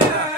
Yeah.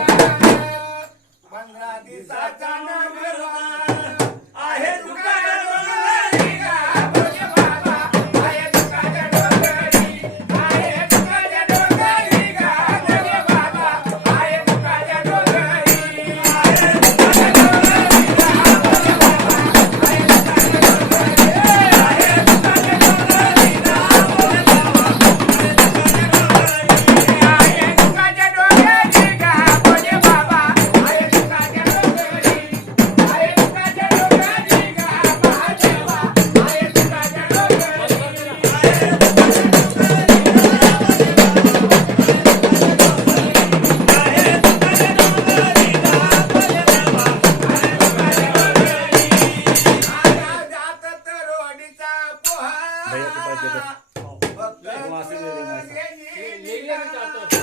बांगलादेशाच्या भैया के पास तो दे हाँ। वहाँ से ले लेना ले लेना चाहता हूँ